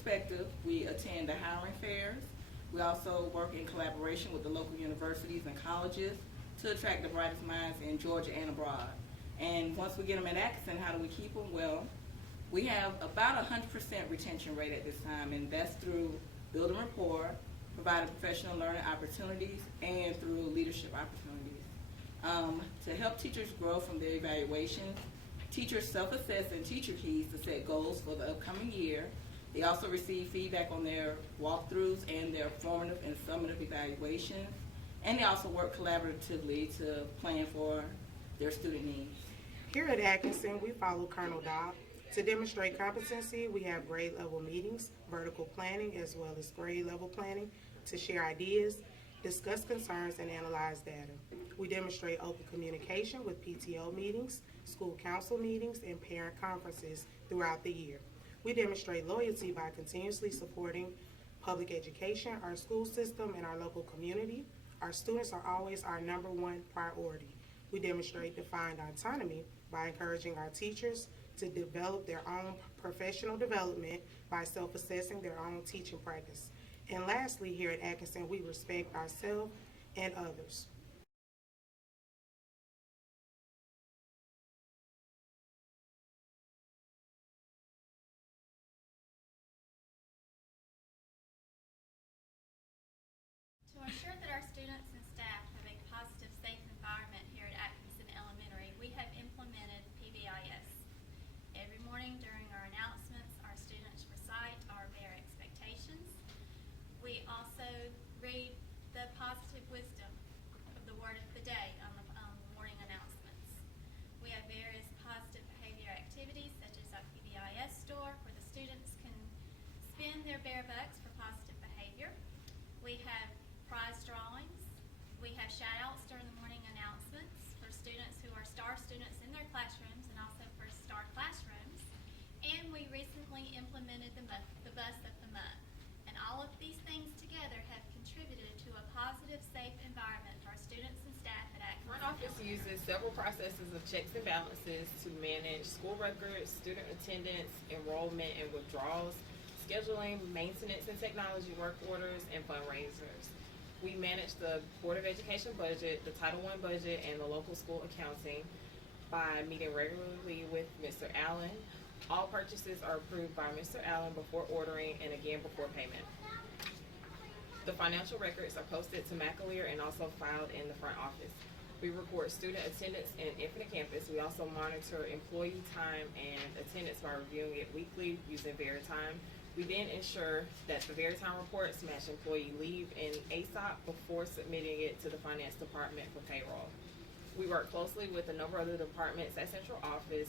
perspective, we attend the hiring fairs. We also work in collaboration with the local universities and colleges to attract the brightest minds in Georgia and abroad. And once we get them at Atkinson, how do we keep them? Well, we have about a 100% retention rate at this time, and that's through building rapport, providing professional learning opportunities, and through leadership opportunities. To help teachers grow from their evaluations, teachers self-assess in teacher keys to set goals for the upcoming year. They also receive feedback on their walkthroughs and their formative and summative evaluations. And they also work collaboratively to plan for their student needs. Here at Atkinson, we follow Colonel Dobb. To demonstrate competency, we have grade level meetings, vertical planning, as well as grade level planning to share ideas, discuss concerns, and analyze data. We demonstrate open communication with PTO meetings, school council meetings, and parent conferences throughout the year. We demonstrate loyalty by continuously supporting public education, our school system, and our local community. Our students are always our #1 priority. We demonstrate defined autonomy by encouraging our teachers to develop their own professional development by self-assessing their own teaching practice. And lastly, here at Atkinson, we respect ourselves and others. To ensure that our students and staff have a positive, safe environment here at Atkinson Elementary, we have implemented PBIS. Every morning during our announcements, our students recite our bare expectations. We also read the positive wisdom of the word of the day on the morning announcements. We have various positive behavior activities such as our PBIS store where the students can spend their bare bucks for positive behavior. We have prize drawings. We have shout-outs during the morning announcements for students who are star students in their classrooms and also for star classrooms. And we recently implemented the bus of the month. And all of these things together have contributed to a positive, safe environment for our students and staff at Atkinson. Front office uses several processes of checks and balances to manage school records, student attendance, enrollment and withdrawals, scheduling, maintenance and technology work orders, and fundraisers. We manage the Board of Education budget, the Title I budget, and the local school accounting by meeting regularly with Mr. Allen. All purchases are approved by Mr. Allen before ordering and again before payment. The financial records are posted to McAleer and also filed in the front office. We record student attendance in Infinite Campus. We also monitor employee time and attendance by reviewing it weekly using Veritime. We then ensure that the Veritime reports match employee leave and ASOP before submitting it to the finance department for payroll. We work closely with a number of the departments at central office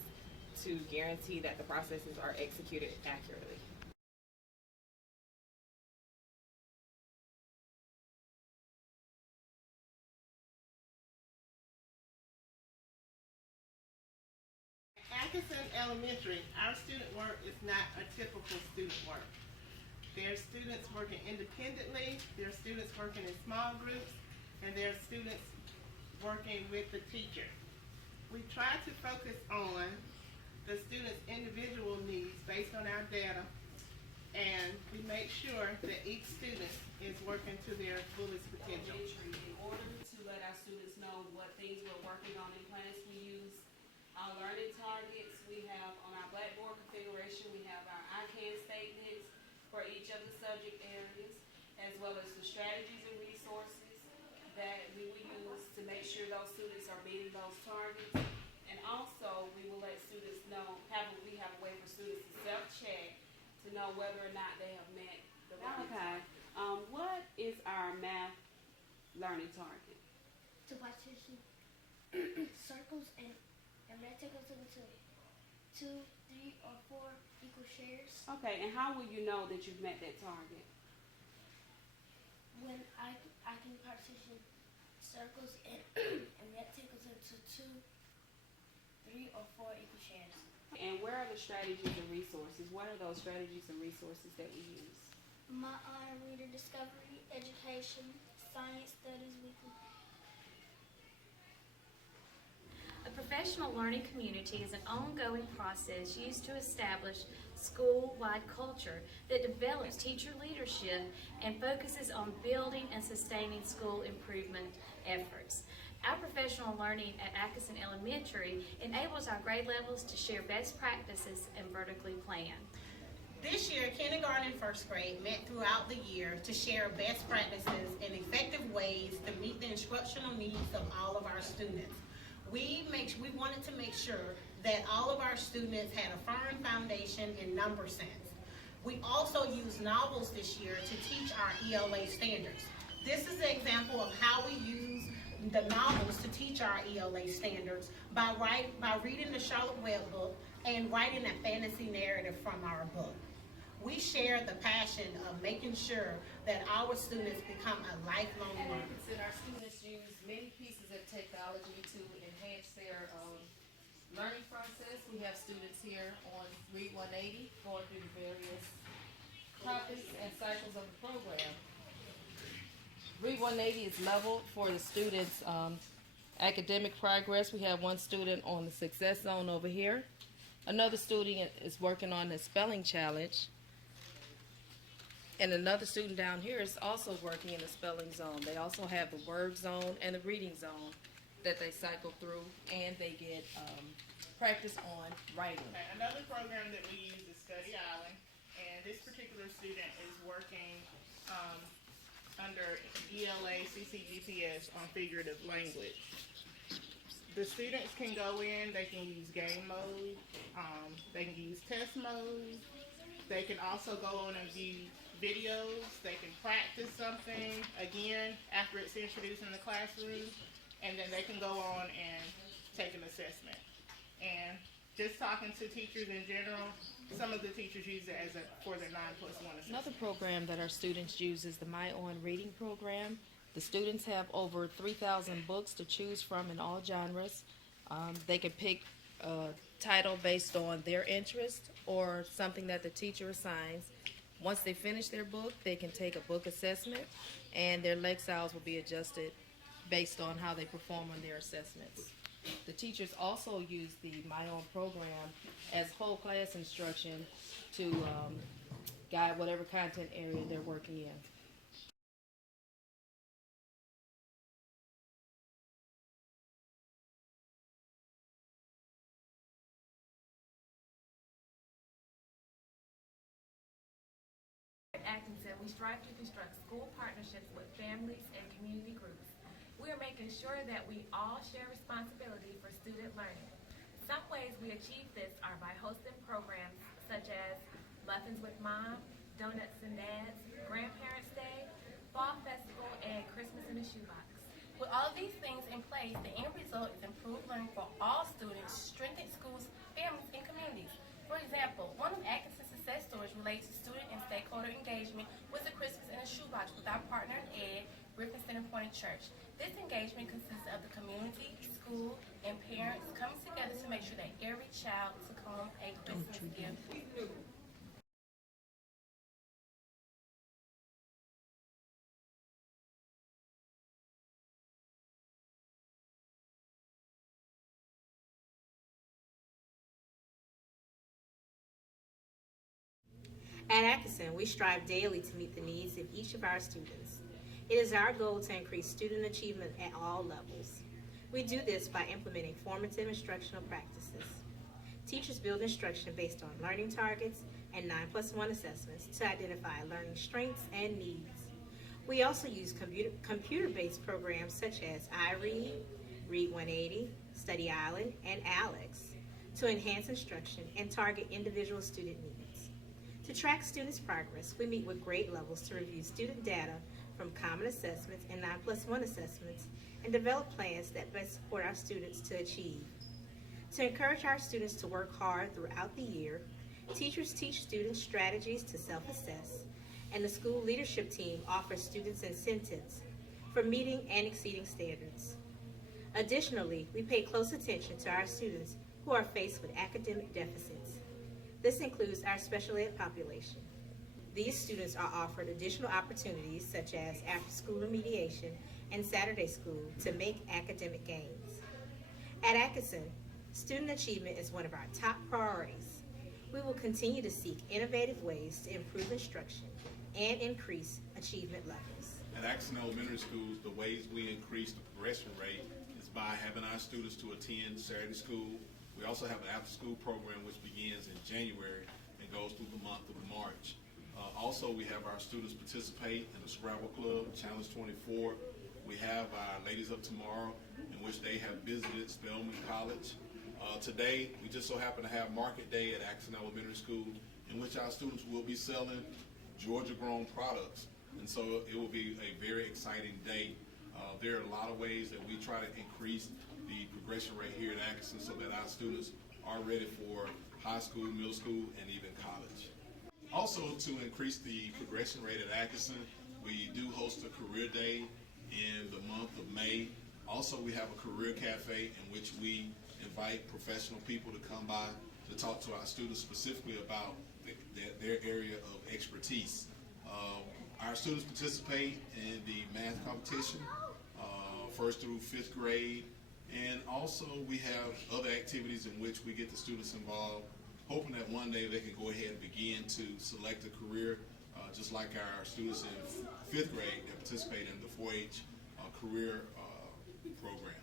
to guarantee that the processes are executed accurately. Atkinson Elementary, our student work is not a typical student work. There are students working independently, there are students working in small groups, and there are students working with the teacher. We try to focus on the students' individual needs based on our data, and we make sure that each student is working to their fullest potential. In order to let our students know what things we're working on in class, we use our learning targets. We have on our Blackboard configuration, we have our I can statements for each of the subject areas, as well as the strategies and resources that we will use to make sure those students are meeting those targets. And also, we will let students know, we have a way for students to self-check to know whether or not they have met the learning target. What is our math learning target? To partition circles and rectangles into 2, 3, or 4 equal shares. Okay, and how will you know that you've met that target? When I can partition circles and, and rectangles into 2, 3, or 4 equal shares. And where are the strategies and resources? What are those strategies and resources that we use? My reader discovery, education, science studies weekly. A professional learning community is an ongoing process used to establish school-wide culture that develops teacher leadership and focuses on building and sustaining school improvement efforts. Our professional learning at Atkinson Elementary enables our grade levels to share best practices and vertically plan. This year, kindergarten and first grade met throughout the year to share best practices and effective ways to meet the instructional needs of all of our students. We wanted to make sure that all of our students had a firm foundation in number sense. We also used novels this year to teach our ELA standards. This is an example of how we use the novels to teach our ELA standards by reading the Charlotte Webb book and writing a fantasy narrative from our book. We share the passion of making sure that our students become a lifelong At learner. Atkinson, our students use many pieces of technology to enhance their learning process. We have students here on Read 180 going through the various topics and cycles of the program. Read 180 is leveled for the students' academic progress. We have one student on the success zone over here. Another student is working on the spelling challenge. And another student down here is also working in the spelling zone. They also have the word zone and the reading zone that they cycle through, and they get practice on writing. Okay, another program that we use is Study Island, and this particular student is working under ELA CCGPS on figurative language. The students can go in, they can use game mode, they can use test mode, they can also go on and view videos, they can practice something again after it's introduced in the classroom, and then they can go on and take an assessment. And just talking to teachers in general, some of the teachers use it as for their 9+1 assessment. Another program that our students use is the My On Reading program. The students have over 3,000 books to choose from in all genres. They can pick a title based on their interest or something that the teacher assigns. Once they finish their book, they can take a book assessment, and their Lexile will be adjusted based on how they perform on their assessments. The teachers also use the My Own program as whole class instruction to guide whatever content area they're working in. At Atkinson, we strive to construct school partnerships with families and community groups. We are making sure that we all share responsibility for student learning. Some ways we achieve this are by hosting programs such as Muffins with Mom, Donuts and Dads, Grandparents' Day, Fall Festival, and Christmas in the Shoebox. With all of these things in place, the end result is improved learning for all students, strengthened schools, families, and communities. For example, one of Atkinson's success stories relates to student and stakeholder engagement with the Christmas in a Shoebox with our partner in Ed, Griffin Center Point Church. This engagement consists of the community, school, and parents coming together to make sure that every child took home a Christmas gift. At Atkinson, we strive daily to meet the needs of each of our students. It is our goal to increase student achievement at all levels. We do this by implementing formative instructional practices. Teachers build instruction based on learning targets and 9+1 assessments to identify learning strengths and needs. We also use computer-based programs such as iRead, Read 180, Study Island, and ALEX to enhance instruction and target individual student needs. To track students' progress, we meet with grade levels to review student data from common assessments and 9+1 assessments and develop plans that best support our students to achieve. To encourage our students to work hard throughout the year, teachers teach students strategies to self-assess, and the school leadership team offers students incentives for meeting and exceeding standards. Additionally, we pay close attention to our students who are faced with academic deficits. This includes our special ed population. These students are offered additional opportunities such as after-school remediation and Saturday school to make academic gains. At Atkinson, student achievement is one of our top priorities. We will continue to seek innovative ways to improve instruction and increase achievement levels. At Atkinson Elementary Schools, the ways we increase the progression rate is by having our students to attend Saturday school. We also have an after-school program which begins in January and goes through the month of March. Also, we have our students participate in the Scrabble Club, Challenge 24. We have our Ladies Up Tomorrow, in which they have visited Spelman College. Today, we just so happen to have Market Day at Atkinson Elementary School, in which our students will be selling Georgia-grown products. And so it will be a very exciting day. There are a lot of ways that we try to increase the progression rate here at Atkinson so that our students are ready for high school, middle school, and even college. Also, to increase the progression rate at Atkinson, we do host a career day in the month of May. Also, we have a career cafe in which we invite professional people to come by to talk to our students specifically about their area of expertise. Our students participate in the math competition, 1st through 5th grade, and also we have other activities in which we get the students involved, hoping that one day they can go ahead and begin to select a career, just like our students in 5th grade that participate in the 4-H career program.